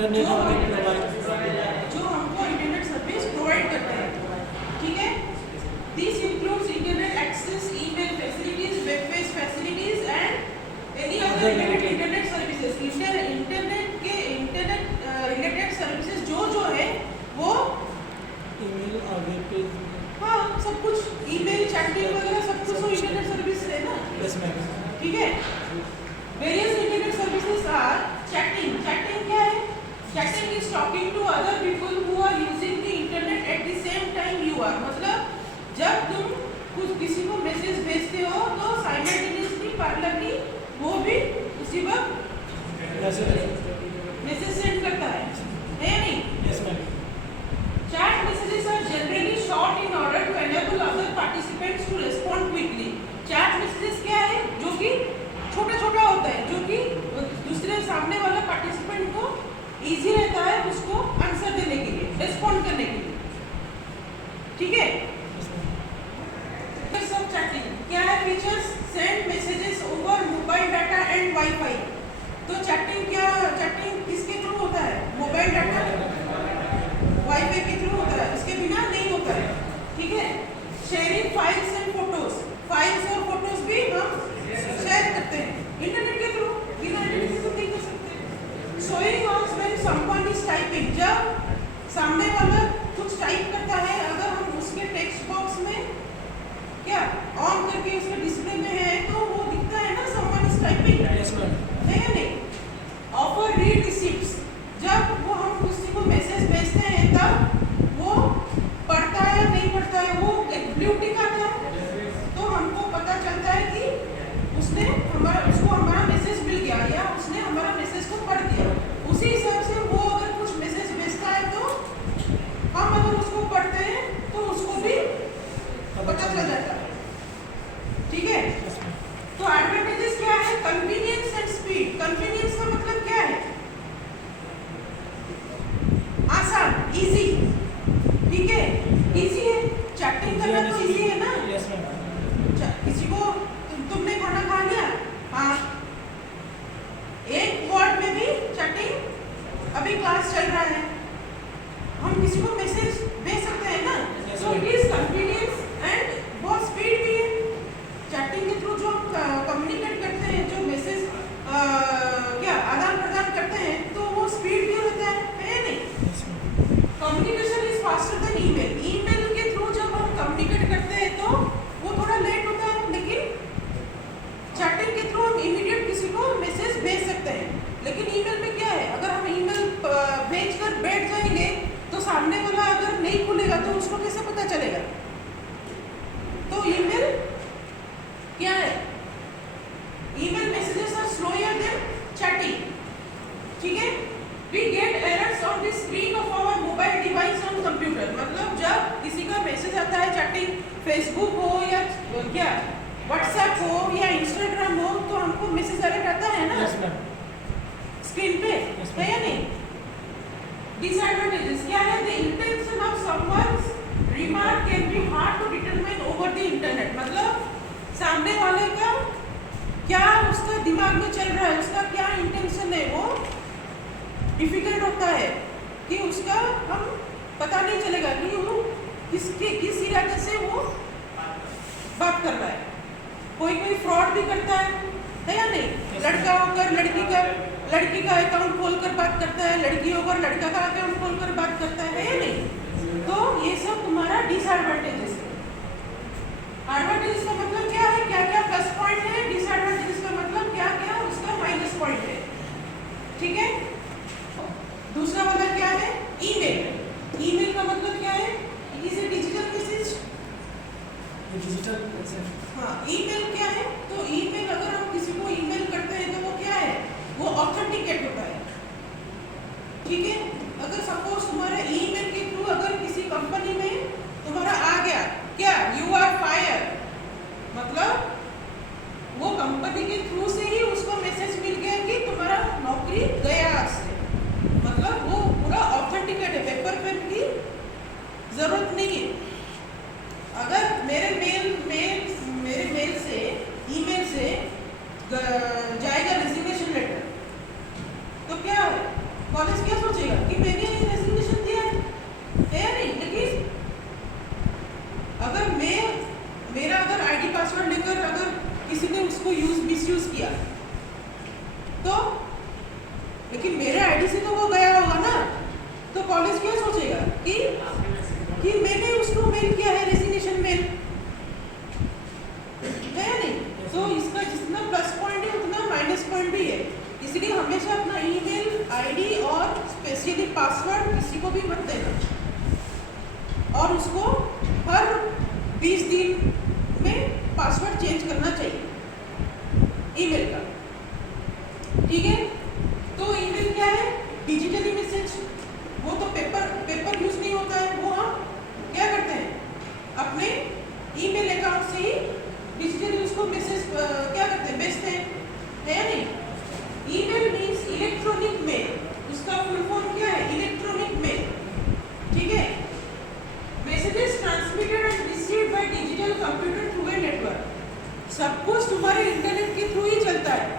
Internet जो हमको हमको प्रोवाइड इंटरनेट सर्विस प्रोवाइड करता है, ठीक है। This includes internet access, email facilities, web page facilities and any other internet services. Internet related services जो है वो ईमेल और वेब पेज। हाँ, सब कुछ ईमेल, चैटिंग वगैरह सब कुछ तो इंटरनेट सर्विस है ना। Yes ma'am. ठीक है। Various internet services are chatting. Chatting क्या है? Chatting is talking to other people who are using the internet at the same time you are. मतलब जब तुम कुछ किसी को मैसेज भेजते हो तो साइमल्टेनियसली पैरेलली वो भी उसी वक्त मैसेज सेंड करता है या नहीं? Yes ma'am. Chat messages are generally short in order to enable other participants to respond quickly. Chat messages क्या है? जो कि छोटा-छोटा होता है, जो कि दूसरे सामने वाला पार्टिसिपेंट को इजी रहता है उसको आंसर देने के लिए, रिस्पॉन्ड करने के लिए, ठीक है। फीचर्स ऑफ चैटिंग क्या है? Features send messages over mobile data and wifi. तो चैटिंग किसके थ्रू होता है? मोबाइल डाटा वाईफाई के थ्रू होता है, इसके बिना नहीं होता है, ठीक है। Sharing files and photos, files और फोटोज भी हम शेयर करते हैं इंटरनेट के थ्रू, बिना इंटरनेट के थ्रू नहीं कर सकते। Showing off when someone is typing, जब सामने वाला कुछ टाइप करता है, अगर हम उसके टेक्स्ट बॉक्स में क्या ऑन करके उसके डिस्प्ले में है तो वो दिखता है ना, someone is typing, yes ma'am. है या नहीं? ऑफर रीड रिसीप्ट्स, जब वो हम किसी को मैसेज भेजते हैं तब वो पढ़ता है या नहीं पढ़ता है, वो एक ब्लू टिक आता है तो हमको पता चलता है कि उसको हमारा मैसेज मिल गया या उसने हमारा मैसेज को पढ़ दिया। उसी हिसाब से वो अगर कुछ मैसेज भेजता है तो हम अगर उसको पढ़ते हैं तो उसको भी पता चल जाता है, ठीक है। तो एडवांटेजेस क्या है? Convenience and speed. कन्वीनियंस का मतलब क्या है? आसान, इजी, ठीक है, इजी है। चैटिंग करना तो इजी है ना। Yes ma'am. किसी को तुमने खाना खा लिया, हाँ, एक वर्ड में भी चैटिंग, अभी क्लास चल रहा है, हम किसी को मैसेज भेज सकते हैं ना। So it is convenience and बहुत स्पीड भी है। चैटिंग के थ्रू जो हम कम्युनिकेट करते हैं, जो मैसेज क्या आदान प्रदान करते हैं, तो वो स्पीड भी होता है नहीं? Communication is faster than email. Email के थ्रू जब हम कम्युनिकेट करते हैं तो वो थोड़ा लेट होता है, लेकिन चैटिंग के थ्रू हम इमीडिएट किसी को मैसेज भेज सकते हैं। लेकिन ईमेल में क्या है? अगर हम ईमेल भेजकर बैठ जाएंगे तो सामने वाला अगर नहीं खुलेगा तो उसको कैसे पता चलेगा? तो ईमेल क्या है? Email messages are slower than chatting, ठीक है। We get errors on the screen of our mobile device on computer। मतलब जब किसी का मैसेज आता है, चैटिंग फेसबुक हो या क्या व्हाट्सएप हो या इंस्टाग्राम हो, तो हमको मैसेज अलर्ट आता है ना स्क्रीन पे, है या नहीं? डिसएडवांटेजेस क्या है? The intention of someone's remark can be hard to determine over the internet. मतलब सामने वाले का क्या उसका दिमाग में चल रहा है, उसका क्या इंटेंशन है, वो डिफिकल्ट होता है कि उसका हम पता नहीं चलेगा कि वो किस इरादे से वो बात कर रहा है। कोई फ्रॉड भी करता है या नहीं? लड़का होकर लड़की का अकाउंट खोलकर बात करता है, लड़की होकर लड़का का अकाउंट खोलकर बात करता है या नहीं? तो ये सब तुम्हारा डिसएडवांटेजेस है। एडवांटेजेस का मतलब क्या है? क्या क्या प्लस पॉइंट है? डिसएडवांटेजेस का मतलब क्या क्या उसका माइनस पॉइंट है, ठीक है। दूसरा वाला क्या है? ईमेल। ईमेल का मतलब क्या है? It is a digital message. Digital, हाँ, ईमेल क्या है? तो ईमेल अगर हम किसी को ईमेल करते हैं तो वो क्या है? वो ऑथेंटिकेट होता है, ठीक है। अगर सपोज तुम्हारा ईमेल और उसको हर 20 दिन में पासवर्ड चेंज करना चाहिए ईमेल का। ठीक है, तो ईमेल क्या है? Digitally message. वो तो पेपर यूज नहीं होता है, वो हम क्या करते हैं अपने ईमेल अकाउंट से ही डिजिटली उसको मैसेज क्या करते हैं, भेजते हैं, है या नहीं? ईमेल मीन्स इलेक्ट्रॉनिक मेल, उसका फुल फॉर्म क्या है? Electronic mail. ठीक है, messages transmitted and received by digital computer through a network. सब कुछ तुम्हारे इंटरनेट के थ्रू ही चलता है।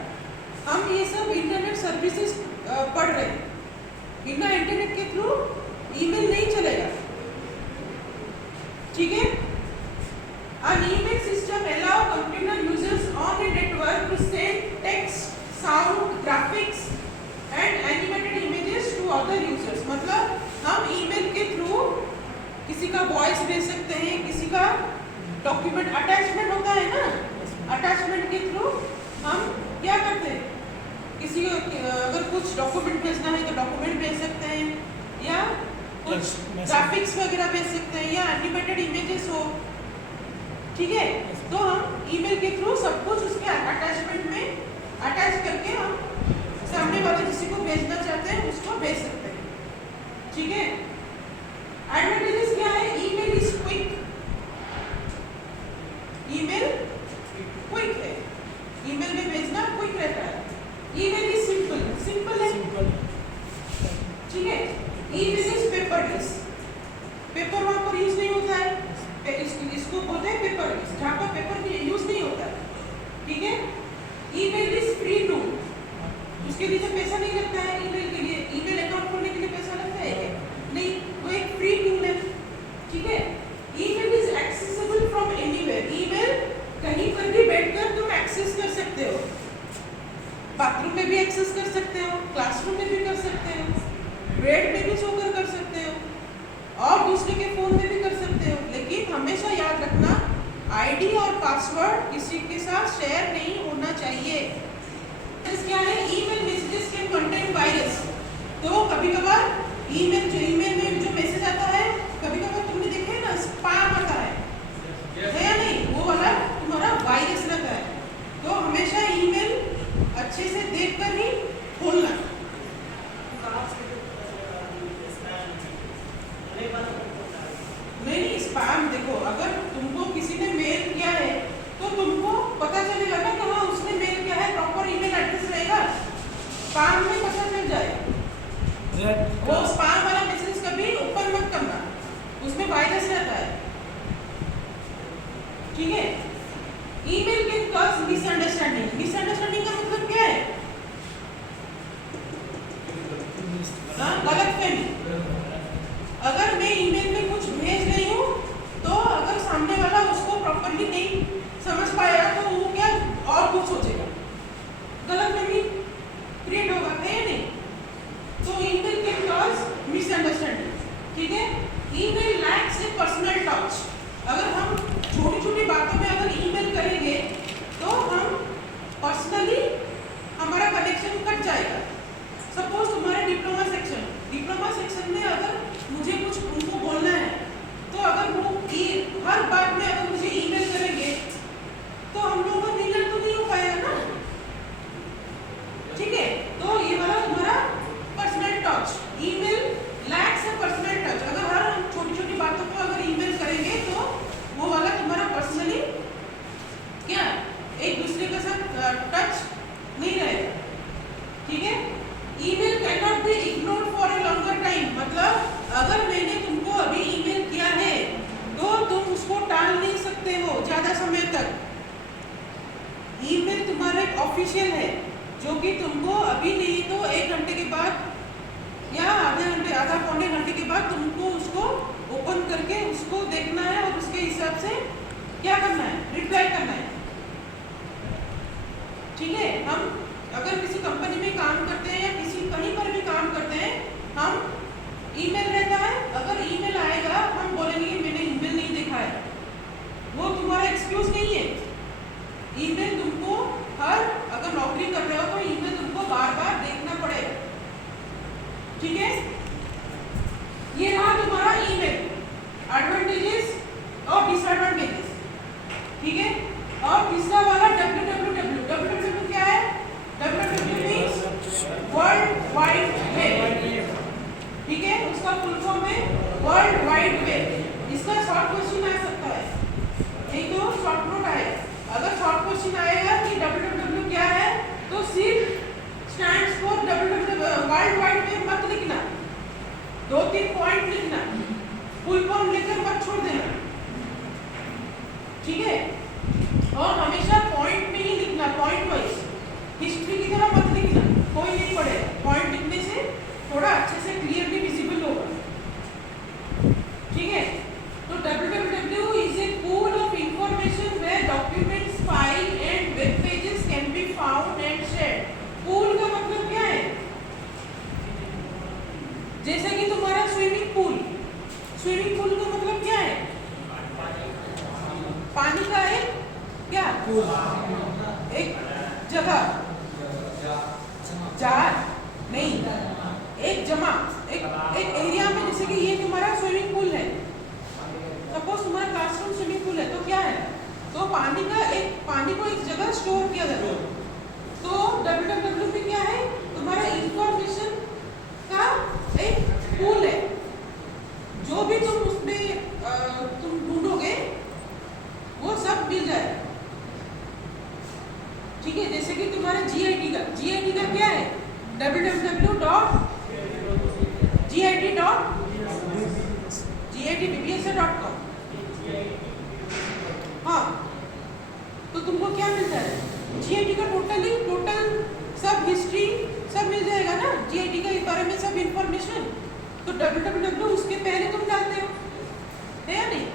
हम ये सब इंटरनेट सर्विसेज पढ़ रहे हैं, बिना इंटरनेट के थ्रू ईमेल नहीं चलेगा। ठीक है, an email system allow computer users on a network to send text, sound, graphics and animated images to other users। मतलब हम ईमेल के थ्रू किसी का वॉइस भेज सकते हैं, किसी का डॉक्यूमेंट अटैचमेंट होता है ना, अटैचमेंट के थ्रू हम क्या करते हैं, किसी को अगर कुछ डॉक्यूमेंट भेजना है तो डॉक्यूमेंट भेज सकते हैं, या कुछ ग्राफिक्स वगैरह भेज सकते हैं, या एनिमेटेड इमेजेस हो। ठीक है, तो हम ईमेल के थ्रू सब कुछ उसके अटैचमेंट में अटैच करके हम सामने वाले किसी को भेजना चाहते हैं उसको भेज सकते हैं। ठीक है, एडवांटेजेस क्या है? Email is quick, email quick है, ईमेल में भेजना क्विक रहता है। ईमेल इज सिंपल, सिंपल है। ठीक है, ईमेल इज पेपरलेस, पेपर वहां पर यूज नहीं होता है, इसको बोलते हैं पेपरलेस, जहाँ पर पेपर की यूज नहीं होता है। ठीक है, ईमेल इज फ्री टूल, उसके लिए पैसा नहीं लगता है। ईमेल के लिए, ईमेल अकाउंट खोलने के लिए पैसा लगता है क्या? नहीं, वो एक फ्री टूल है। ठीक है, email is accessible from anywhere, email कहीं पर भी बैठकर तुम एक्सेस कर सकते हो, बाथरूम में भी एक्सेस कर सकते हो, क्लासरूम में भी कर सकते हो, बेड में भी सोकर कर सकते हो, और दूसरे के फोन में भी कर सकते हो। लेकिन हमेशा याद रखना, आईडी और पासवर्ड किसी के साथ शेयर नहीं होना चाहिए। क्या है? Email messages can contain virus. तो कभी कभार ईमेल में जो मैसेज आता है, कभी कभार तुमने देखा है ना, स्पैम आता है या नहीं? वो वाला तुम्हारा वायरस लगा है। तो हमेशा ईमेल अच्छे से देखकर ही खोलना। नहीं, स्पैम देखो, अगर तुमको किसी ने मेल किया है तो तुमको पता चलेगा ना कि हाँ उसने मेल किया है, प्रॉपर ईमेल एड्रेस रहेगा, स्पैम में पता चल जाएगा। वो स्पैम वाला मैसेज कभी ओपन मत करना, उसमें वायरस रहता है। ठीक है, email can cause misunderstanding. Misunderstanding का मतलब क्या है? गलतफहमी। अगर मैं ईमेल में कुछ भेज रही हूँ तो अगर सामने वाला उसको प्रॉपर्ली नहीं समझ पाएगा तो वो क्या और कुछ सोचेगा, गलतफहमी क्रिएट होगा, है या नहीं? तो ईमेल कैन कॉज मिसअंडरस्टैंडिंग। ठीक है, ईमेल लैक्स ए पर्सनल टच। अगर हम छोटी छोटी बातों में अगर ईमेल करेंगे तो हम पर्सनली हमारा कनेक्शन कट जाएगा। सपोज तुम्हारे डिप्लोमा सेक्शन में अगर मुझे कुछ उनको बोलना है तो अगर वो हर बात में अगर मुझे ईमेल करेंगे तो हम लोगों का मिलना तो नहीं हो पाएगा ना। ठीक है, तो ये वाला तुम्हारा पर्सनल टच, ईमेल लैक्स ए पर्सनल टच। अगर हर हम छोटी छोटी बातों को अगर ईमेल करेंगे तो वो वाला तुम्हारा पर्सनली क्या एक दूसरे के साथ टच नहीं रहेगा। ठीक है, email can not be ignored for a longer time. मतलब अगर मैंने तुमको अभी ईमेल किया है तो तुम उसको टाल नहीं सकते हो ज्यादा समय तक। ईमेल तुम्हारा एक ऑफिशियल है जो कि तुमको अभी नहीं तो 1 घंटे के बाद या आधा पौने घंटे के बाद तुमको उसको ओपन करके उसको देखना है और उसके हिसाब से क्या करना है, रिप्लाई करना है। ठीक है, हम अगर किसी कंपनी में काम करते हैं या किसी कहीं पर भी काम करते हैं, हम ईमेल रहता है, अगर ईमेल आएगा हम बोलेंगे कि मैंने ईमेल नहीं देखा है, वो तुम्हारा एक्सक्यूज नहीं है। ईमेल तुमको अगर नौकरी कर रहे हो तो ईमेल तुमको बार बार देखना पड़ेगा। ठीक है, ये रहा तुम्हारा वाइड वेब, इसका शॉर्ट क्वेश्चन आ सकता है, नहीं तो शॉर्ट नोट आएगा। अगर शॉर्ट क्वेश्चन आएगा कि www क्या है, तो सिर्फ stands for www world wide web मत लिखना, 2-3 पॉइंट लिखना, फुल फॉर्म लिखकर मत छोड़ देना, ठीक है। और हमेशा पॉइंट में ही लिखना, पॉइंट वाइज, हिस्ट्री की तरह मत लिखना, कोई नहीं पढ़ेगा। पॉइंट लिखने से थोड़ा अच्छे से क्लियरली विजिबल होगा, ठीक है। तो www is a pool of information where documents, file and web pages can be found and shared. pool का मतलब क्या है? जैसे कि तुम्हारा स्विमिंग पूल, स्विमिंग पूल का मतलब क्या है? पानी का एक क्या? एक जगह, जार नहीं, एक जमा, एक एरिया में, जैसे कि ये तुम्हारा स्विमिंग पूल है, सपोज तुम्हारा क्लासरूम स्विमिंग पूल है, तो क्या है? तो पानी को एक जगह स्टोर किया जाता है। तो www में क्या है? तुम्हारा इंफॉर्मेशन का एक पूल है, जो भी तुम उसमें तुम ढूंढोगे वो सब मिल जाएगा, ठीक है। जैसे कि तुम्हारा GIT का क्या है? www.git.gitbbs.com। हाँ, तो तुमको क्या मिलता है? GIT का टोटल सब हिस्ट्री सब मिल जाएगा ना, GIT के बारे में सब इंफॉर्मेशन। तो www उसके पहले तुम डालते हो, है या नहीं?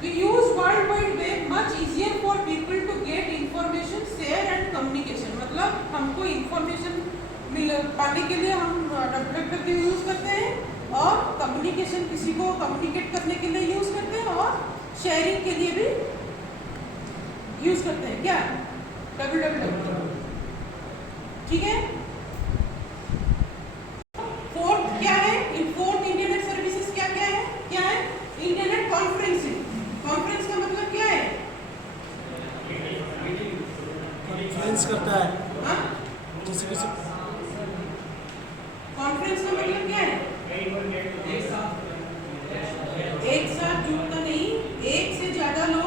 We use World Wide Web much easier for people to get information, share and communication। मतलब हमको इंफॉर्मेशन पाने के लिए हम www यूज करते हैं, और कम्युनिकेशन, किसी को कम्युनिकेट करने के लिए यूज करते हैं, और शेयरिंग के लिए भी यूज करते हैं क्या? www, ठीक है। फोर्थ क्या है? फोर्थ इंटरनेट सर्विसेज क्या है? Internet conferencing. कॉन्फ्रेंस का मतलब क्या है? कॉन्फ्रेंस करता है, हाँ, जैसे किसी कॉन्फ्रेंस का मतलब क्या है? एक साथ जुड़ना नहीं, एक से ज्यादा लोग,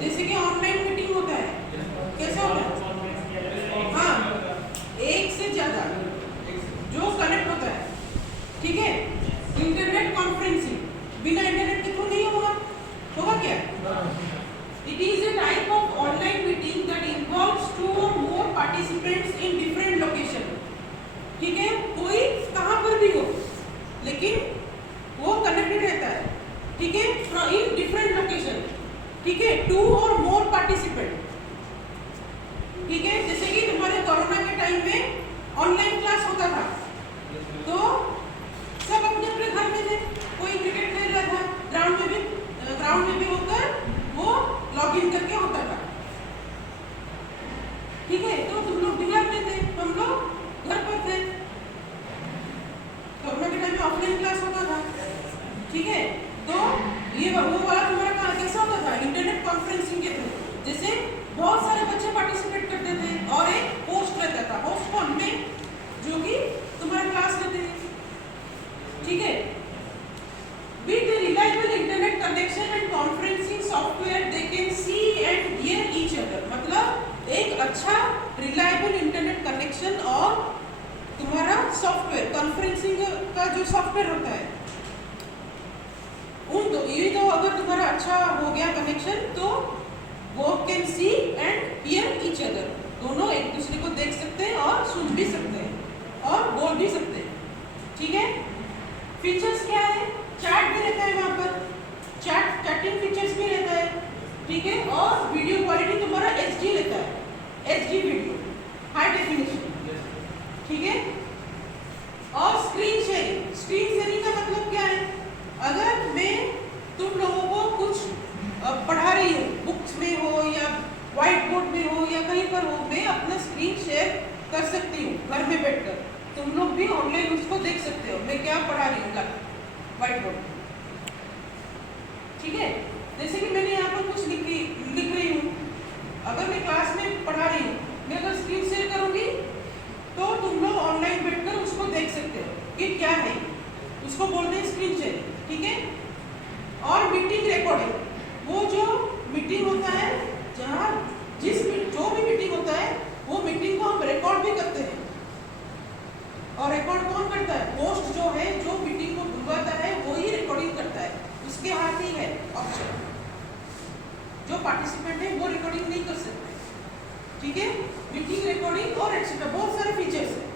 जैसे कि ऑनलाइन मीटिंग होता है, कैसा होता है? हाँ, एक से ज्यादा जो कनेक्ट होता है, ठीक है। इंटरनेट कॉन्फ्रेंसिंग बिना इंटरनेट के थ्रू नहीं होगा क्या? It is a type of online meeting that involves 2 or more participants in different location। ठीक है, कोई कहाँ पर भी हो, लेकिन वो कनेक्टेड रहता है, ठीक है, इन डिफरेंट लोकेशन, ठीक है। 2 और मोर पार्टिसिपेंट, ठीक है। जैसे कि तुम्हारे कोरोना के टाइम में ऑनलाइन क्लास होता था, तो सब अपने अपने घर में थे, कोई क्रिकेट खेल रहा था, ग्राउंड में भी होकर वो लॉगिन करके होता था, ठीक है। तो तुम लोग भी घर में थे, हम लोग घर पर थे, कोरोना के टाइम में ऑफलाइन क्लास होता था, ठीक है। तो ये वो वाला तुम्हारा कहाँ कैसा होता था? इंटरनेट कॉन्फ्रेंसिंग के थ्रू, जैसे बहुत सारे बच्चे पार्टिसिपेट करते थे, और एक होस्ट रहता था, होस्ट कौन में, जो कि तुम्हारा क्लास लेते थे, ठीक है। With a reliable internet connection and conferencing software, they can see and hear each other। मतलब एक अच्छा reliable internet connection और तुम्हारा सॉफ्टवेयर, कॉन्फ्रेंसिंग का जो सॉफ्टवेयर होता है, उन दो, ये तो अगर तुम्हारा अच्छा हो गया कनेक्शन, तो वो can see and hear each other, दोनों एक दूसरे को देख सकते हैं और सुन भी सकते हैं और बोल भी सकते हैं, ठीक है। फीचर्स क्या है? चैट भी रहता है वहाँ पर, चैटिंग फीचर्स भी रहता है, ठीक है। और वीडियो क्वालिटी तुम्हारा HD रहता है, HD वीडियो, हाई डेफिनेशन, ठीक है। और स्क्रीन शेयरिंग का मतलब क्या है? अगर मैं तुम लोगों को कुछ पढ़ा रही हूँ, बुक्स में हो या व्हाइट बोर्ड में हो या कहीं पर हो, मैं अपना स्क्रीन शेयर कर सकती हूँ घर में बैठकर, तुम लोग भी ऑनलाइन उसको देख सकते हो, मैं क्या पढ़ा रही हूँ व्हाइट बोर्ड, ठीक है। जैसे कि मैंने यहाँ पर कुछ लिख रही हूँ, अगर मैं क्लास में पढ़ा रही हूँ, मैं अगर स्क्रीन शेयर करूँगी तो तुम लोग ऑनलाइन बैठकर उसको देख सकते हो कि क्या है, उसको बोलते हैं स्क्रीन शेयरिंग, ठीक है। और मीटिंग रिकॉर्डिंग, वो जो मीटिंग होता है, जहाँ जो भी मीटिंग होता है वो मीटिंग को हम रिकॉर्ड भी करते हैं। और रिकॉर्ड कौन करता है? होस्ट जो है, जो मीटिंग को बुलवाता है वो ही रिकॉर्डिंग करता है, उसके हाथ ही है ऑप्शन। जो पार्टिसिपेंट है वो रिकॉर्डिंग नहीं कर सकते, ठीक है। मीटिंग रिकॉर्डिंग और एक्सेट्रा बहुत सारे फीचर्स है,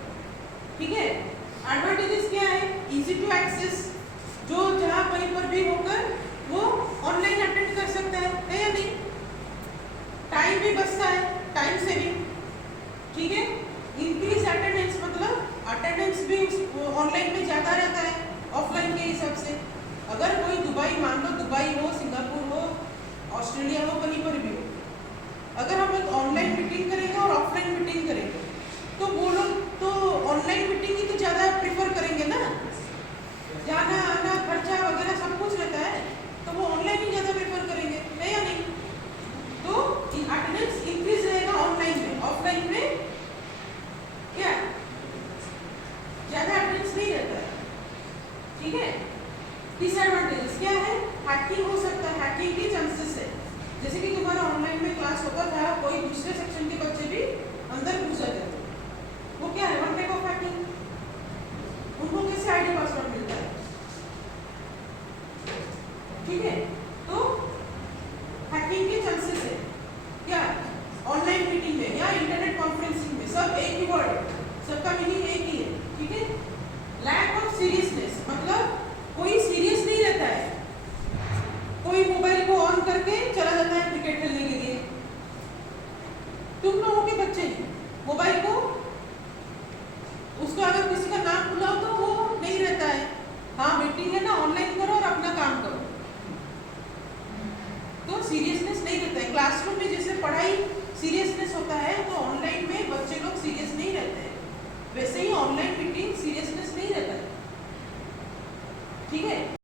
ठीक है। एडवांटेजेस क्या है? इजी टू एक्सेस, जो जहाँ कहीं पर भी होकर वो ऑनलाइन अटेंड कर सकता है या नहीं। टाइम भी बचता है, टाइम सेविंग, ठीक है। इंक्रीज अटेंडेंस, मतलब अटेंडेंस भी ऑनलाइन में ज़्यादा रहता है ऑफलाइन के हिसाब से। अगर कोई दुबई, मान लो दुबई हो, सिंगापुर हो, ऑस्ट्रेलिया हो, कहीं पर भी हो, अगर हम एक ऑनलाइन मीटिंग करेंगे और ऑफलाइन मीटिंग करेंगे तो वो लोग तो ऑनलाइन मीटिंग ही तो ज़्यादा प्रेफर करेंगे ना। जाना आना खर्चा वगैरह सब कुछ रहता है, तो वो ऑनलाइन ही ज़्यादा प्रेफर करेंगे, है या नहीं। तो अटेंडेंस इंक्रीज रहेगा ऑनलाइन में, ऑफलाइन में क्या ज़्यादा अटेंडेंस नहीं रहता है, ठीक है। डिसएडवांटेजेस क्या है? हैकिंग हो सकता है, हैकिंग के चांसेस है। जैसे कि तुम्हारा ऑनलाइन में क्लास होता था, कोई दूसरे सेक्शन के बच्चे भी अंदर घुस जाते थे, वो क्या है? One type of hacking. उनको कैसे आईडी पासवर्ड मिलता है, ठीक है। तो हैकिंग के चांसेस है क्या ऑनलाइन मीटिंग में या इंटरनेट कॉन्फ्रेंसिंग में, सब एक ही वर्ड, सबका मीनिंग एक ही है, ठीक है। लैक ऑफ सीरियसनेस, मतलब कोई सीरियस नहीं रहता है, कोई मोबाइल को ऑन करके चला जाता है क्रिकेट खेलने के लिए। तुम लोगों के बच्चे हैं, मोबाइल को उसको अगर किसी का नाम बुलाओ तो वो नहीं रहता है, हाँ मीटिंग है ना, ऑनलाइन करो और अपना काम करो, तो सीरियसनेस नहीं रहता है। क्लासरूम में जैसे पढ़ाई सीरियसनेस होता है, तो ऑनलाइन में बच्चे लोग सीरियस नहीं रहते हैं, वैसे ही ऑनलाइन मीटिंग सीरियसनेस नहीं रहता है, ठीक है।